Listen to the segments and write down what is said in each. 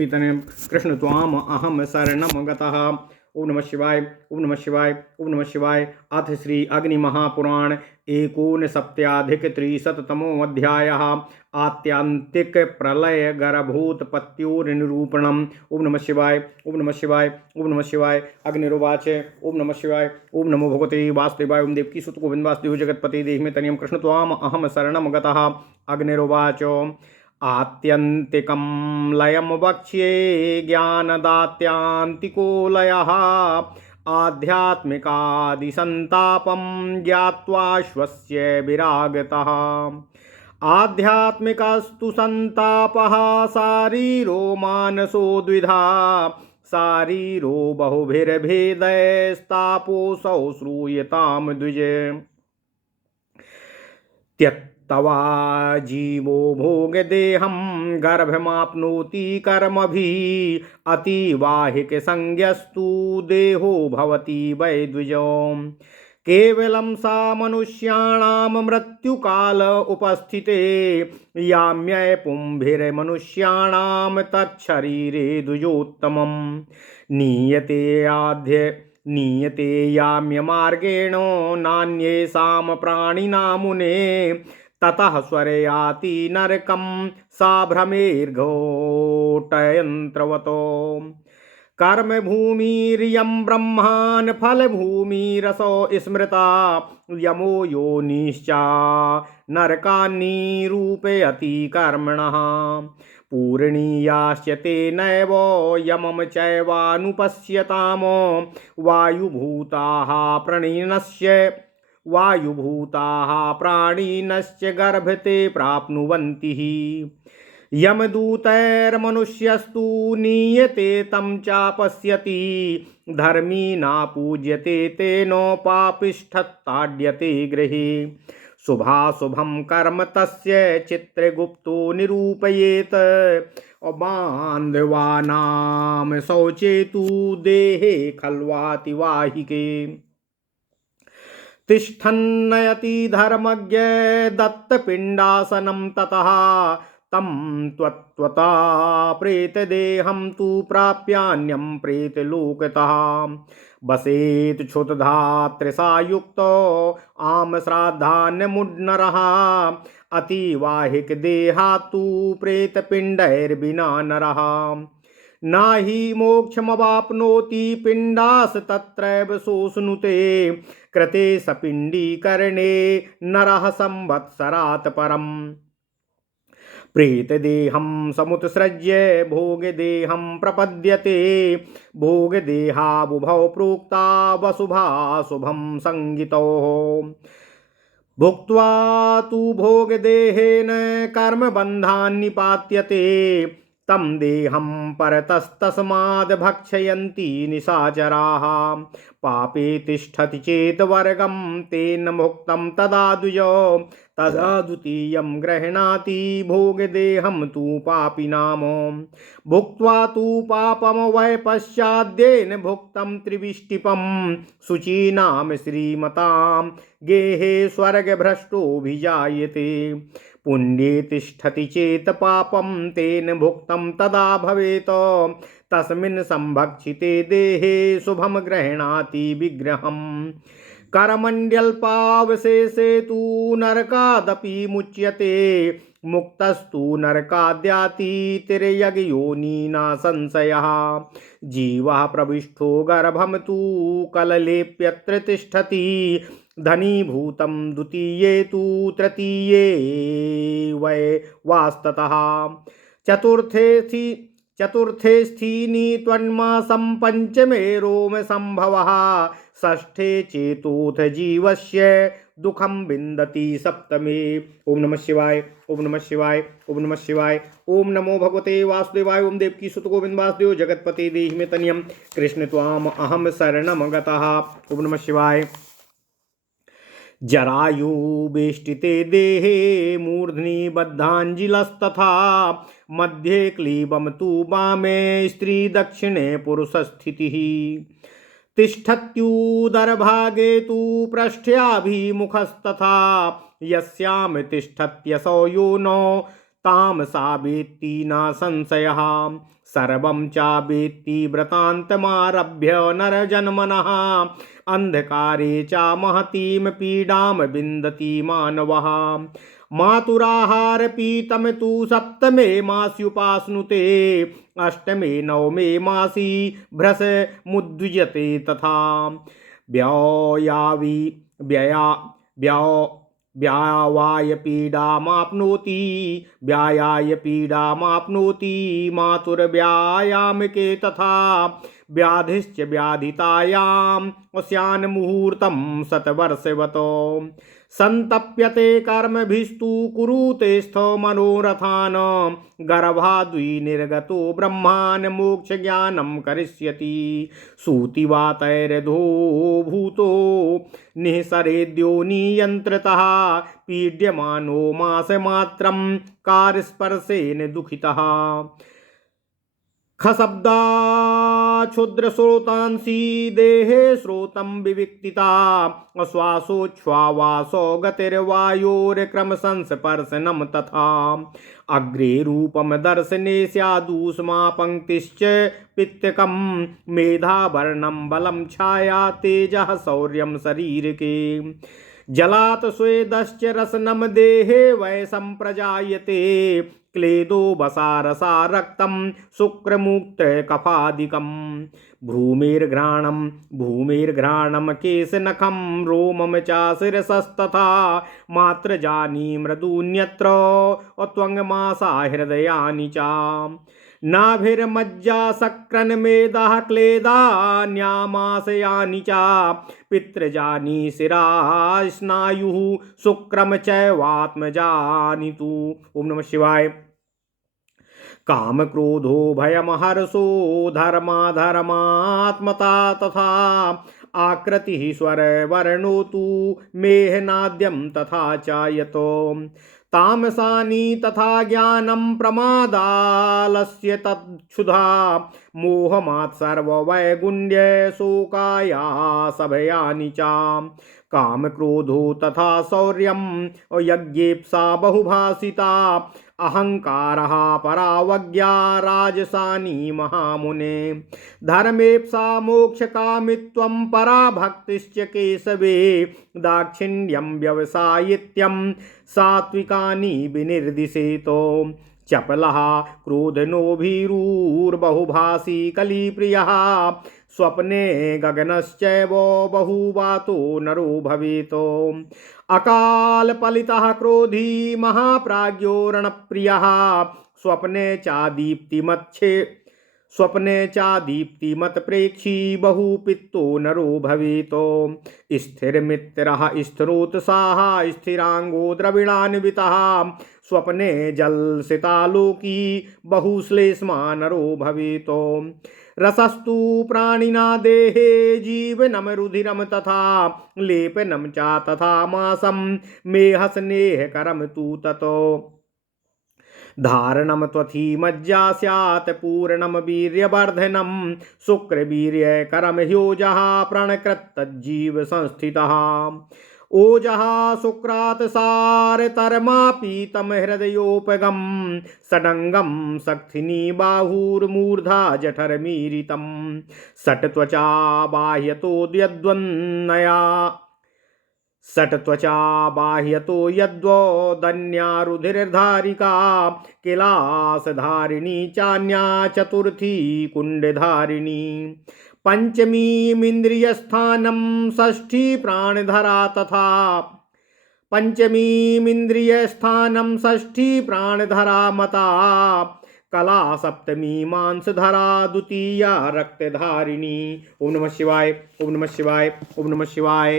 कीर्तनं कृष्ण त्वाम अहम शरणं गतः। ओम नमः शिवाय। ओम नमः शिवाय। ओम नमः शिवाय। अथ श्री अग्नि महापुराण एकोनसप्त्याधिकत्रिशततमोऽध्यायः। आत्यन्तिक प्रलय गर्भोत्पत्त्योर्निरूपणम्। ओम नमः शिवाय। ओम नमः शिवाय। ओम नमः शिवाय। अग्निरुवाच ओम नमः शिवाय। ओम नमो भगवते वासुदेवाय। ओम देवकी सुत गोविंद वासुदेव जगत्पते देहि मे तनियं कृष्ण त्वाम अहम शरणं गतः। अग्निरुवाच आत्यन्तिकं लयं वक्ष्ये ज्ञानदात्यान्तिको लयः। आध्यात्मिकादिसन्तापं ज्ञात्वा श्वस्य विरागतः। आध्यात्मिकस्तु सन्तापः शारीरो मानसो द्विधा। शारीरो बहुभिर्भेदैस्तापोऽसौ श्रूयतां द्विज। त्यक्त्वा जीवो भोगदेहं गर्भमाप्नोति कर्मभिः। अतिवाहिकसंज्ञस्तु देहो भवति वै द्विजो। केवलं सा मनुष्याणां मृत्युकाल उपस्थिते। याम्यै पुंभिर्मनुष्याणां तच्छरीरे द्विजोत्तमम्। नीयते याम्यमार्गेण नान्येषां प्राणिनां मुने। ततः स्वर्याति नरकं सा भ्रमेर्घोटयन्त्रवतो। कर्मभूमिरियं ब्रह्मान् फलभूमिरसो स्मृता। यमो योनिश्चा नरकान्निरूपयति कर्मणः। पूरणीयाश्च ते नैव यमं चैवानुपश्यताम्। वायुभूताः प्राणिनश्च गर्भते प्राप्नुवन्ति। यमदूतैर्मनुष्यस्तु नीयते तं चापश्यति। धर्मी न पूज्यते तेन पापिष्ठत्ताड्यते गृहे। शुभाशुभं कर्म तस्य चित्रगुप्तो निरूपयेत्। बान्धवानां शौचे तु देहे खल्वातिवाहिके। तिष्ठन्नयति धर्मज्ञ दत्तपिण्डासनं ततः। तं त्वत्त्वता प्रेतदेहं तु प्राप्यान्यं प्रेतलोकतः। वसेत् क्षुतधातृषा युक्तो आम श्राद्धान्यमुन्नरः। अतिवाहिकदेहात्तु प्रेतपिण्डैर्विना नरः। नाहि मोक्षमवाप्नोति पिण्डास तत्रैव सोऽश्नुते। कृते सपिण्डीकरणे नरः संवत्सरात् परम्। प्रेतदेहं समुत्सृज्य भोगदेहं प्रपद्यते। भोगदेहाबुभौ प्रोक्ता वशुभाशुभं संगितोः। भुक्त्वा तु भोगदेहेन कर्मबन्धान्निपात्यते। तं देहं परतस्तस्माद् भक्षयन्ति निशाचराः। पापे तिष्ठति चेत् वर्गं तेन मुक्तं तदा द्विजो। तदा द्वितीयं गृह्णाति भोगदेहं तु पापिनाम्। भुक्त्वा तु पापं वै पश्चाद्येन भुक्तं त्रिविष्टिपं। शुचीनां श्रीमतां गेहे स्वर्गभ्रष्टोऽभिजायते। पुण्ये तिष्ठति चेत् पापं तेन भुक्तं तदा भवेत्। तस्मिन् संभक्षिते देहे शुभं गृह्णाति विग्रहम्। कर्मण्यल्पावशेषे तु नरकादपि मुच्यते। मुक्तस्तु नरकाद्याति तिर्यग्योनि न संशयः। जीवः प्रविष्टो गर्भं तु कललेप्यत्र तिष्ठति। धनीभूतं द्वितीये तु तृतीये वै वास्ततः। चतुर्थे स्थीनि त्वन्मासं पंचमे रोम संभवः। षष्ठे चेतोऽथ जीवस्य दुःखं विन्दति सप्तमे। ओम नमः शिवाय। ओम नमः शिवाय। ओम नमः शिवाय। ओम नमो भगवते वासुदेवाय। ओम देवकी सुत गोविंद वासुदेव जगत्पते देहि मे तनियं कृष्ण त्वाम अहम शरणं गतः। ओम नमः शिवाय। जरायुवेष्टिते देहे मूर्ध्नि बद्धाञ्जिलस्तथा। मध्ये क्लीबं तु वामे स्त्री दक्षिणे पुरुषस्थितिः। तिष्ठत्युदरभागे तु पृष्ठ्याभिमुखस्तथा। यस्यां तिष्ठत्यसौ योनौ तां सा वेत्ति न संशयः। सर्वं चावेत्ति व्रतान्तमारभ्य नरजन्मनः अंधकारे च महतीं पीडां विन्दति मानवः मातुराहार पीतम तु सप्तमे मास्युपास्नुते अष्टमे नवमे मासी भ्रस मुद्विजते तथा व्यायावि व्याया व्या व्यावाय पीडामाप्नोति व्यायाय पीडामाप्नोति मातुर्व्यायाम के तथा व्याधिश्च व्याधितायां स्यान् मुहूर्तं शतवर्षवतो संतप्यते कर्मभिस्तु कुरुते स्थो मनोरथान् गर्भाद्वि निर्गतो ब्रह्मान् मोक्ष ज्ञानं करिष्यति सूतिवातैर्धो भूतो निःसरेद्योनि यन्त्रतः पीड्यमानो मासमात्रं कार्यस्पर्शेन दुःखितः खशब्दा क्षुद्र श्रोतांसी देहे श्रोतं विविक्तिता श्वासोच्छ्वासो गतिर्वायोर्क्रम संस्पर्शनम तथा अग्रे रूपम दर्शने स्यादूष्मा पंक्तिश्च पित्तकम मेधा वर्णम बलम छाया तेजः शौर्यम शरीर के जलात् स्वेदश्च रसनम देहे वै संप्रजायते क्लेदो बसारसा रक्तं शुक्रमुक्त कफादिकं भूमिर्घ्राणं केशनखं रोमं च शिरसस्तथा मात्रजानी मृदून्यत्र त्वङ्मासा हृदयानि च नाभिर्मज्जा शक्रन् मेदः क्लेदान्यामाशयानि च पितृजानी शिरा स्नायुः शुक्रम चैवात्मजानि तु। ओम नमः शिवाय। काम क्रोधो भयम हर्षो धर्माधर्मात्मता तथा आकृति स्वर वर्णो तु मेहनाद्यम तथा चायतो तामसानी तथा ज्ञानम प्रमादालस्य तच्छुधा मोहमात् सर्ववैगुण्य शोकाया सभयानि च काम क्रोधो तथा शौर्यम यज्ञेप्सा बहुभाषिता अहंकारः परावज्ञा राजसानी महामुने धर्मेप्सा मोक्षकामित्वं पराभक्तिश्च केशवे दाक्षिण्यं व्यवसायित्यं सात्विकानि विनिर्दिशेतो चपलः क्रोधनो भीरुर्बहुभाषी कलिप्रियः स्वप्ने गगनश्चैव बहुवातो नरो भवेतो अकाल पलितः क्रोधी महाप्राज्ञो रणप्रियः स्वप्ने चादीप्तिमत् प्रेक्षी बहुपित्तो नरो भवेतो स्थिरमित्रः स्थिरोत्साह स्थिरांगो द्रविणान्वितः स्वप्ने जलसितालोकी बहुश्लेष्मा नरो भवेतो रसस्तु प्राणिना देहे जीवनम रुधिरम तथा लेपनम च तथा मासम मेह स्नेहकरम तु ततो धारणम त्वथी मज्जा स्यात् पूर्णम वीर्यवर्धनम शुक्रवीर्यकरम ह्योजः प्रणकृतज्जीव संस्थितः ओजः शुक्रात् सारतर्मापीतं हृदयोपगम षडंगम शक्थिनी बाहुर्मूर्धा जठरमीरितं षट्त्वचा बाह्यतो यद्वदन्या रुधिरधारिका किलासधारिणी चान्या चतुर्थी कुंडधारिणी पंचमीमिन्द्रियस्थानं षष्ठी प्राणधरा तथा पंचमीमिन्द्रियस्थानं षष्ठी प्राणधरा मता कला सप्तमी मांसधरा द्वितीया रक्तधारिणी। ओम नमः शिवाय। ओम नमः शिवाय। ओम नमः शिवाय।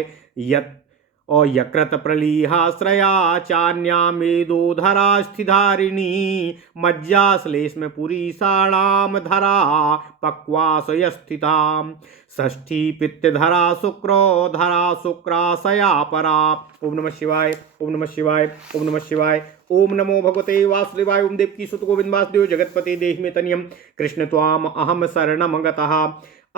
यकृत प्रलीहाश्रया चान्या मेदोधरा स्थिधारिणी मज्जा श्लेष्म पुरीषाणाम धरा पक्वाशय स्थिता षष्ठी पित्तधरा शुक्रोधरा शुक्राशया परा। ओम नमः शिवाय। ओम नमः शिवाय। ओम नमः शिवाय। ओम नमो भगवते वासुदेवाय। ओम देवकी सुत गोविंद वासुदेव जगतपते देहि मे तनियम कृष्ण त्वाम अहम शरणम गतः।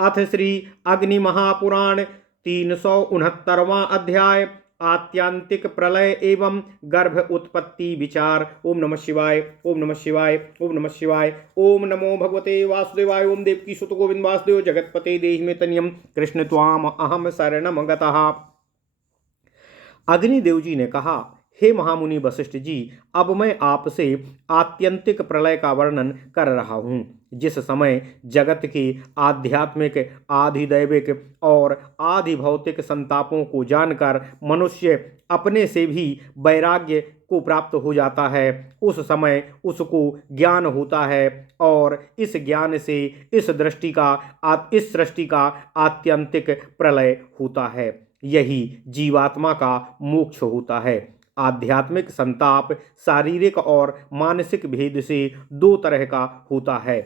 अथ श्री अग्नि महापुराण 369वां अध्याय आत्यांतिक प्रलय एवं गर्भ उत्पत्ति विचार। ओम नमः शिवाय, ओम नमः शिवाय, ओम नमः शिवाय। ओम नमो भगवते वासुदेवाय। ओम देवकी सुत गोविंद वासुदेव जगतपते देहि मे तनियम कृष्ण त्वाम अहम शरणम गतः। अग्निदेव जी ने कहा, हे महामुनि वशिष्ठ जी, अब मैं आपसे आत्यंतिक प्रलय का वर्णन कर रहा हूँ। जिस समय जगत के आध्यात्मिक, आधिदैविक और आधि भौतिक संतापों को जानकर मनुष्य अपने से भी वैराग्य को प्राप्त हो जाता है, उस समय उसको ज्ञान होता है और इस ज्ञान से इस सृष्टि का आत्यंतिक प्रलय होता है। यही जीवात्मा का मोक्ष होता है। आध्यात्मिक संताप शारीरिक और मानसिक भेद से दो तरह का होता है।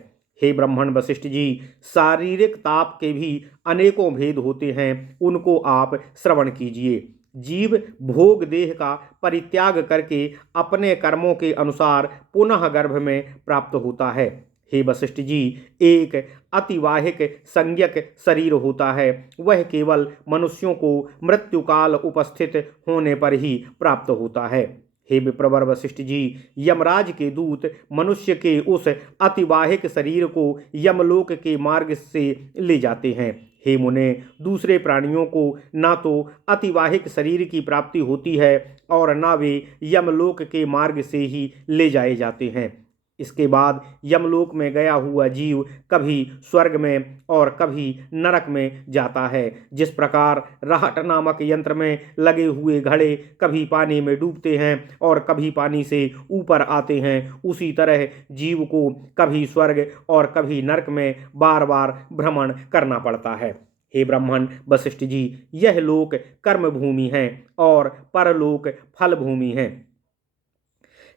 हे ब्राह्मण वशिष्ठ जी, शारीरिक ताप के भी अनेकों भेद होते हैं, उनको आप श्रवण कीजिए। जीव भोग देह का परित्याग करके अपने कर्मों के अनुसार पुनः गर्भ में प्राप्त होता है। हे वशिष्ठ जी, एक अतिवाहिक संज्ञक शरीर होता है, वह केवल मनुष्यों को मृत्युकाल उपस्थित होने पर ही प्राप्त होता है। हे विप्रवर वशिष्ठ जी, यमराज के दूत मनुष्य के उस अतिवाहिक शरीर को यमलोक के मार्ग से ले जाते हैं। हे मुने, दूसरे प्राणियों को ना तो अतिवाहिक शरीर की प्राप्ति होती है और ना वे यमलोक के मार्ग से ही ले जाए जाते हैं। इसके बाद यमलोक में गया हुआ जीव कभी स्वर्ग में और कभी नरक में जाता है। जिस प्रकार राहट नामक यंत्र में लगे हुए घड़े कभी पानी में डूबते हैं और कभी पानी से ऊपर आते हैं, उसी तरह जीव को कभी स्वर्ग और कभी नरक में बार बार भ्रमण करना पड़ता है। हे ब्राह्मण वशिष्ठ जी, यह लोक कर्म भूमि है और परलोक फल भूमि है।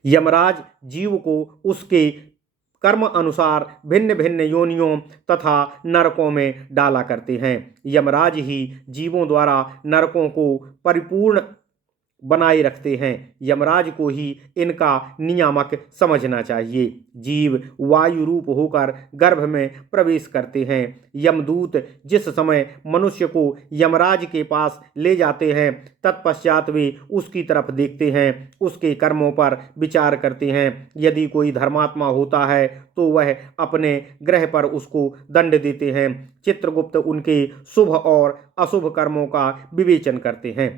यमराज जीव को उसके कर्म अनुसार भिन्न भिन्न योनियों तथा नरकों में डाला करते हैं। यमराज ही जीवों द्वारा नरकों को परिपूर्ण बनाए रखते हैं। यमराज को ही इनका नियामक समझना चाहिए। जीव वायु रूप होकर गर्भ में प्रवेश करते हैं। यमदूत जिस समय मनुष्य को यमराज के पास ले जाते हैं, तत्पश्चात वे उसकी तरफ देखते हैं, उसके कर्मों पर विचार करते हैं। यदि कोई धर्मात्मा होता है तो वह अपने ग्रह पर उसको दंड देते हैं। चित्रगुप्त उनके शुभ और अशुभ कर्मों का विवेचन करते हैं।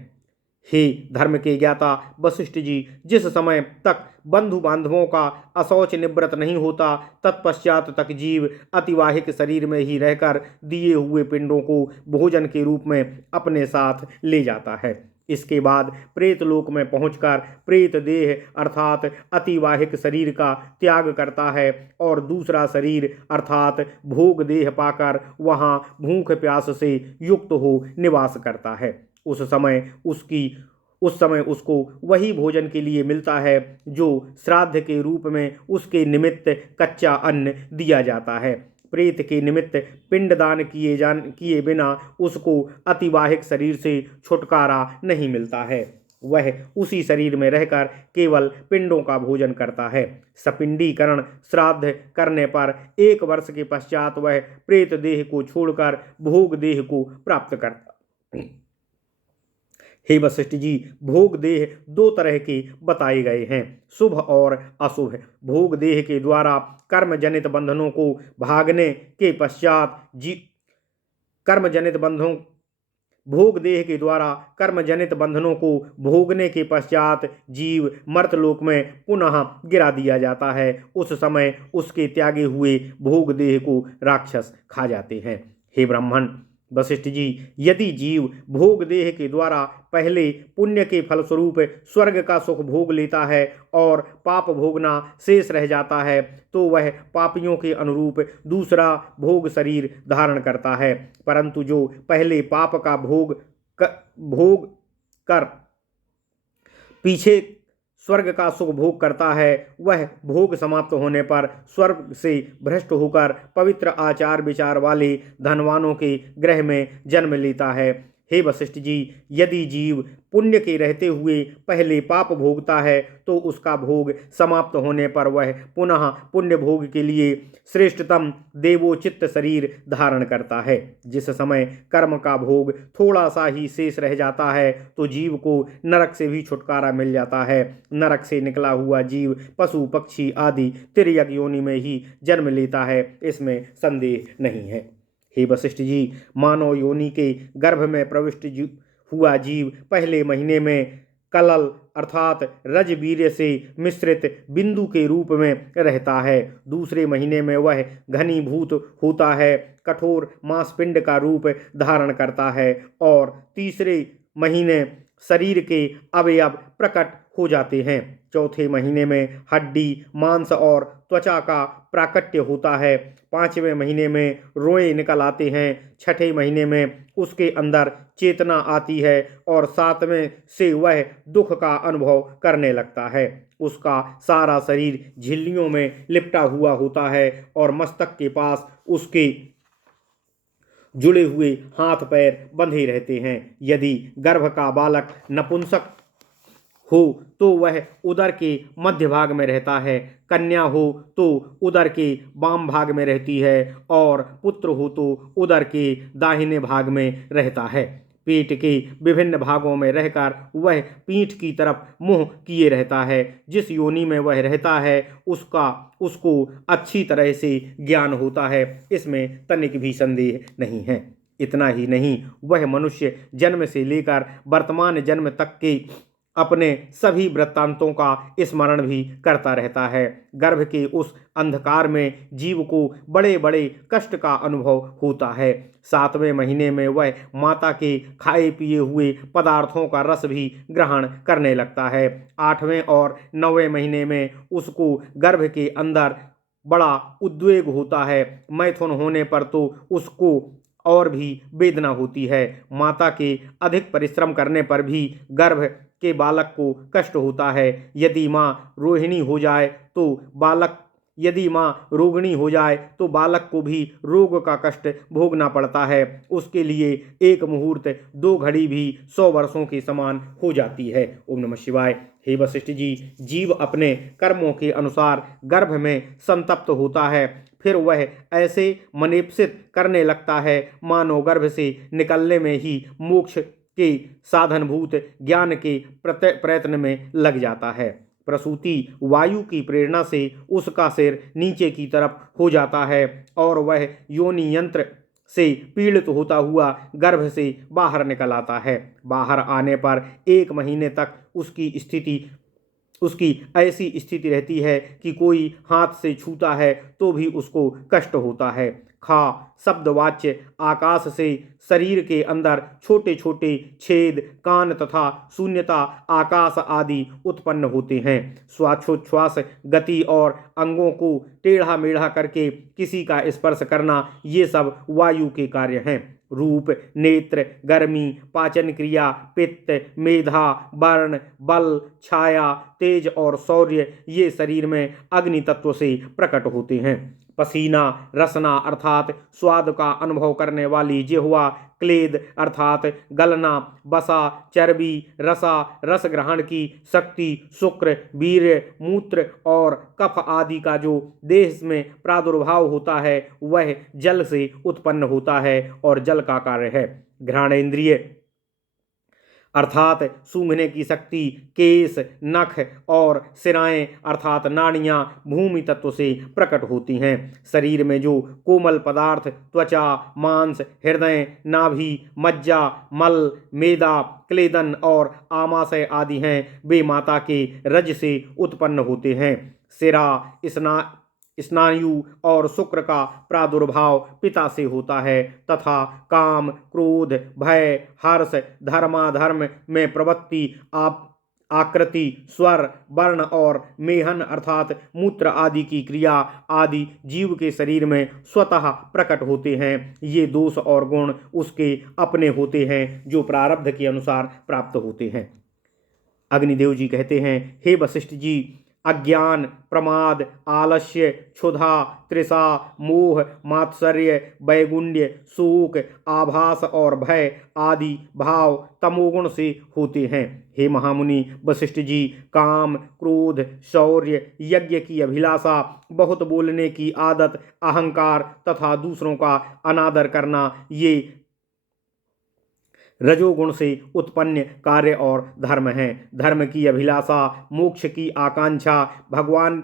हे धर्म के ज्ञाता वशिष्ठ जी, जिस समय तक बंधु बांधवों का अशौच निवृत्त नहीं होता, तत्पश्चात तक जीव अतिवाहिक शरीर में ही रहकर दिए हुए पिंडों को भोजन के रूप में अपने साथ ले जाता है। इसके बाद प्रेतलोक में पहुंचकर प्रेत देह अर्थात अतिवाहिक शरीर का त्याग करता है और दूसरा शरीर अर्थात भोग देह पाकर वहां भूख प्यास से युक्त हो निवास करता है। उस समय उसको वही भोजन के लिए मिलता है जो श्राद्ध के रूप में उसके निमित्त कच्चा अन्न दिया जाता है। प्रेत के निमित्त पिंडदान किए बिना उसको अतिवाहिक शरीर से छुटकारा नहीं मिलता है। वह उसी शरीर में रहकर केवल पिंडों का भोजन करता है। सपिंडीकरण श्राद्ध करने पर 1 वर्ष के पश्चात वह प्रेत देह को छोड़कर भोग देह को प्राप्त करता। हे वशिष्ठ जी, भोग देह 2 तरह के बताए गए हैं, शुभ और अशुभ। भोग देह के द्वारा कर्म जनित बंधनों को भागने के पश्चात भोग देह के द्वारा कर्म जनित बंधनों को भोगने के पश्चात जीव मर्तलोक में पुनः गिरा दिया जाता है। उस समय उसके त्यागे हुए भोग देह को राक्षस खा जाते हैं। हे ब्राह्मण वशिष्ठ जी, यदि जीव भोग देह के द्वारा पहले पुण्य के फलस्वरूप स्वर्ग का सुख भोग लेता है और पाप भोगना शेष रह जाता है, तो वह पापियों के अनुरूप दूसरा भोग शरीर धारण करता है। परंतु जो पहले पाप का भोग कर पीछे स्वर्ग का सुख भोग करता है, वह भोग समाप्त होने पर स्वर्ग से भ्रष्ट होकर पवित्र आचार विचार वाले धनवानों के ग्रह में जन्म लेता है। हे वशिष्ठ जी, यदि जीव पुण्य के रहते हुए पहले पाप भोगता है तो उसका भोग समाप्त होने पर वह पुनः पुण्य भोग के लिए श्रेष्ठतम देवोचित्त शरीर धारण करता है। जिस समय कर्म का भोग थोड़ा सा ही शेष रह जाता है तो जीव को नरक से भी छुटकारा मिल जाता है। नरक से निकला हुआ जीव पशु पक्षी आदि तिर्यक योनि में ही जन्म लेता है, इसमें संदेह नहीं है। हे वशिष्ठ जी, मानव योनि के गर्भ में प्रविष्ट हुआ जीव पहले महीने में कलल अर्थात रजवीर्य से मिश्रित बिंदु के रूप में रहता है। दूसरे महीने में वह घनीभूत होता है, कठोर मांसपिंड का रूप धारण करता है और तीसरे महीने शरीर के अवयव प्रकट हो जाते हैं। चौथे महीने में हड्डी, मांस और त्वचा का प्राकट्य होता है। पांचवें महीने में रोए निकल आते हैं। छठे महीने में उसके अंदर चेतना आती है और सातवें से वह दुख का अनुभव करने लगता है। उसका सारा शरीर झिल्लियों में लिपटा हुआ होता है और मस्तक के पास उसके जुड़े हुए हाथ पैर बंधे रहते हैं। यदि गर्भ का बालक नपुंसक हो तो वह उदर के मध्य भाग में रहता है, कन्या हो तो उदर के वाम भाग में रहती है और पुत्र हो तो उदर के दाहिने भाग में रहता है। पेट के विभिन्न भागों में रहकर वह पीठ की तरफ मुंह किए रहता है। जिस योनि में वह रहता है उसको अच्छी तरह से ज्ञान होता है, इसमें तनिक भी संदेह नहीं है। इतना ही नहीं, वह मनुष्य जन्म से लेकर वर्तमान जन्म तक के अपने सभी वृत्तांतों का स्मरण भी करता रहता है। गर्भ के उस अंधकार में जीव को बड़े बड़े कष्ट का अनुभव होता है। सातवें महीने में वह माता के खाए पिए हुए पदार्थों का रस भी ग्रहण करने लगता है। आठवें और नौवें महीने में उसको गर्भ के अंदर बड़ा उद्वेग होता है। मैथुन होने पर तो उसको और भी वेदना होती है। माता के अधिक परिश्रम करने पर भी गर्भ के बालक को कष्ट होता है। यदि माँ रोहिणी हो जाए तो बालक को भी रोग का कष्ट भोगना पड़ता है। उसके लिए एक मुहूर्त 2 घड़ी भी 100 वर्षों के समान हो जाती है। ओम नमः शिवाय। हे वशिष्ठ जी, जीव अपने कर्मों के अनुसार गर्भ में संतप्त होता है। फिर वह ऐसे मनेप्सित करने लगता है मानो गर्भ से निकलने में ही मोक्ष के साधनभूत ज्ञान के प्रयत्न में लग जाता है। प्रसूति वायु की प्रेरणा से उसका सिर नीचे की तरफ हो जाता है और वह योनि यंत्र से पीड़ित होता हुआ गर्भ से बाहर निकल आता है। बाहर आने पर 1 महीने तक उसकी ऐसी स्थिति रहती है कि कोई हाथ से छूता है तो भी उसको कष्ट होता है। खा शब्दवाच्य आकाश से शरीर के अंदर छोटे छोटे छेद, कान तथा शून्यता आकाश आदि उत्पन्न होते हैं। श्वासोच्छ्वास गति और अंगों को टेढ़ा मेढ़ा करके किसी का स्पर्श करना, ये सब वायु के कार्य हैं। रूप, नेत्र, गर्मी, पाचन क्रिया, पित्त, मेधा, वर्ण, बल, छाया, तेज और शौर्य ये शरीर में अग्नि तत्व से प्रकट होते हैं। पसीना, रसना अर्थात स्वाद का अनुभव करने वाली जिह्वा, क्लेद अर्थात गलना, बसा, चर्बी, रसा, रस ग्रहण की शक्ति, शुक्र, वीर्य, मूत्र और कफ आदि का जो देह में प्रादुर्भाव होता है वह जल से उत्पन्न होता है और जल का कार्य है। घ्राणेन्द्रिय अर्थात सूंघने की शक्ति, केस, नख और सिराएं अर्थात नाड़ियां भूमि तत्व से प्रकट होती हैं। शरीर में जो कोमल पदार्थ त्वचा, मांस, हृदय, नाभि, मज्जा, मल, मेदा, क्लेदन और आमाशय आदि हैं, वे माता के रज से उत्पन्न होते हैं। सिरा, स्नायु और शुक्र का प्रादुर्भाव पिता से होता है तथा काम, क्रोध, भय, हर्ष, धर्माधर्म में प्रवृत्ति, आकृति, स्वर, वर्ण और मेहन अर्थात मूत्र आदि की क्रिया आदि जीव के शरीर में स्वतः प्रकट होते हैं। ये दोष और गुण उसके अपने होते हैं जो प्रारब्ध के अनुसार प्राप्त होते हैं। अग्निदेव जी कहते हैं, हे वशिष्ठ जी, अज्ञान, प्रमाद, आलस्य, क्षुधा, तृषा, मोह, मात्सर्य, वैगुण्य, शोक, आभास और भय आदि भाव तमोगुण से होते हैं। हे महामुनि वशिष्ठ जी, काम, क्रोध, शौर्य, यज्ञ की अभिलाषा, बहुत बोलने की आदत, अहंकार तथा दूसरों का अनादर करना, ये रजोगुण से उत्पन्न कार्य और धर्म हैं। धर्म की अभिलाषा, मोक्ष की आकांक्षा, भगवान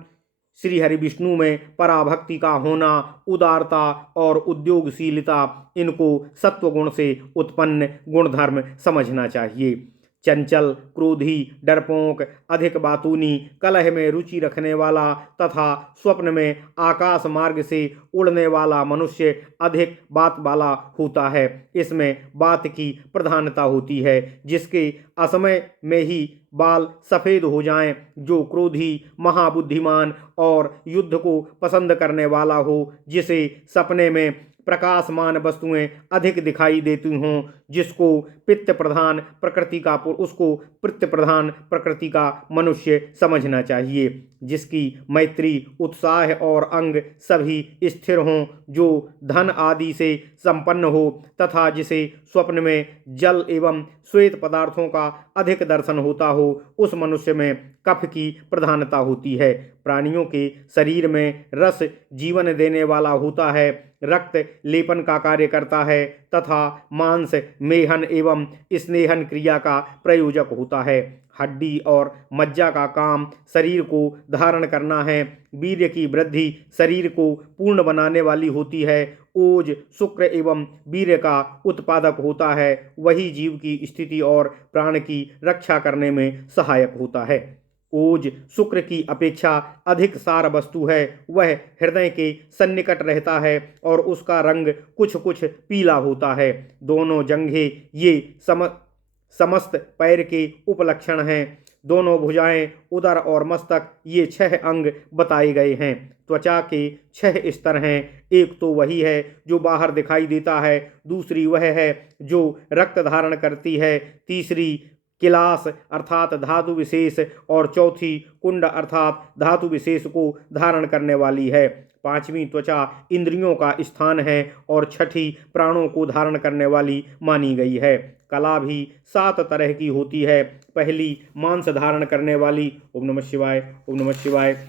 श्री हरि विष्णु में पराभक्ति का होना, उदारता और उद्योगशीलता, इनको सत्वगुण से उत्पन्न गुणधर्म समझना चाहिए। चंचल, क्रोधी, डरपोक, अधिक बातूनी, कलह में रुचि रखने वाला तथा स्वप्न में आकाश मार्ग से उड़ने वाला मनुष्य अधिक बात वाला होता है। इसमें बात की प्रधानता होती है। जिसके असमय में ही बाल सफ़ेद हो जाएं, जो क्रोधी, महाबुद्धिमान और युद्ध को पसंद करने वाला हो, जिसे सपने में प्रकाशमान वस्तुएं अधिक दिखाई देती हों, जिसको पित्त प्रधान प्रकृति का उसको पित्त प्रधान प्रकृति का मनुष्य समझना चाहिए। जिसकी मैत्री, उत्साह और अंग सभी स्थिर हों, जो धन आदि से संपन्न हो तथा जिसे स्वप्न में जल एवं श्वेत पदार्थों का अधिक दर्शन होता हो, उस मनुष्य में कफ की प्रधानता होती है। प्राणियों के शरीर में रस जीवन देने वाला होता है, रक्त लेपन का कार्य करता है तथा मांस मेहन एवं स्नेहन क्रिया का प्रयोजक होता है। हड्डी और मज्जा का काम शरीर को धारण करना है। वीर्य की वृद्धि शरीर को पूर्ण बनाने वाली होती है। ओज शुक्र एवं वीर्य का उत्पादक होता है। वही जीव की स्थिति और प्राण की रक्षा करने में सहायक होता है। ओज शुक्र की अपेक्षा अधिक सार वस्तु है। वह हृदय के सन्निकट रहता है और उसका रंग कुछ कुछ पीला होता है। दोनों जंघे ये समस्त पैर के उपलक्षण हैं। दोनों भुजाएं, उदर और मस्तक, ये 6 अंग बताए गए हैं। त्वचा के 6 स्तर हैं। एक तो वही है जो बाहर दिखाई देता है, दूसरी वह है जो रक्त धारण करती है, तीसरी किलास अर्थात धातु विशेष और चौथी कुंड अर्थात धातु विशेष को धारण करने वाली है। पांचवी त्वचा इंद्रियों का स्थान है और छठी प्राणों को धारण करने वाली मानी गई है। कला भी 7 तरह की होती है। पहली मांस धारण करने वाली, ओम नमः शिवाय, ओम नमः शिवाय।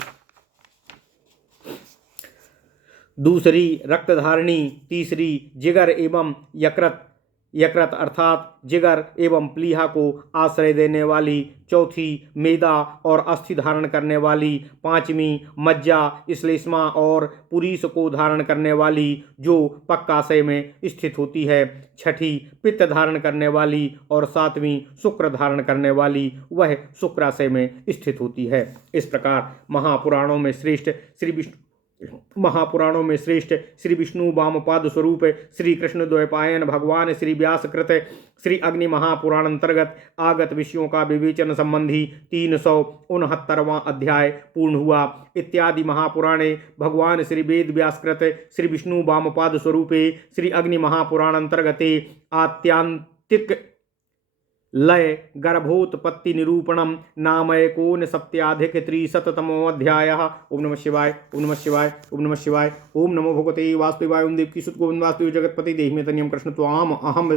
दूसरी रक्तधारिणी, तीसरी जिगर एवं यकृत अर्थात जिगर एवं प्लीहा को आश्रय देने वाली, चौथी मेदा और अस्थि धारण करने वाली, पांचवी मज्जा, श्लेष्मा और पुरीष को धारण करने वाली जो पक्काशय में स्थित होती है, छठी पित्त धारण करने वाली और सातवीं शुक्र धारण करने वाली, वह शुक्राशय में स्थित होती है। इस प्रकार महापुराणों में श्रेष्ठ श्री विष्णु वामपाद स्वरूप श्री कृष्ण द्वैपायन भगवान श्री व्यास कृत श्री अग्नि महापुराण अंतर्गत आगत विषयों का विवेचन संबंधी 369वां अध्याय पूर्ण हुआ। इत्यादि महापुराणे भगवान श्री वेद व्यास कृत श्री विष्णु वामपाद स्वरूपे श्री अग्नि महापुराण अंतर्गते आत्यांतिक लय गर्भोत्पत्ति निरूपणम नामैकोनसप्त्याधिकत्रिशततमोऽध्यायः। ओम नमः शिवाय, ओम नमः शिवाय, ओम नमः शिवाय। ओम नमो भगवते वासुदेवाय। ओम देवकी सुत गोविंद वासुदेव जगतपति देहि में तनियम कृष्ण त्वाम अहम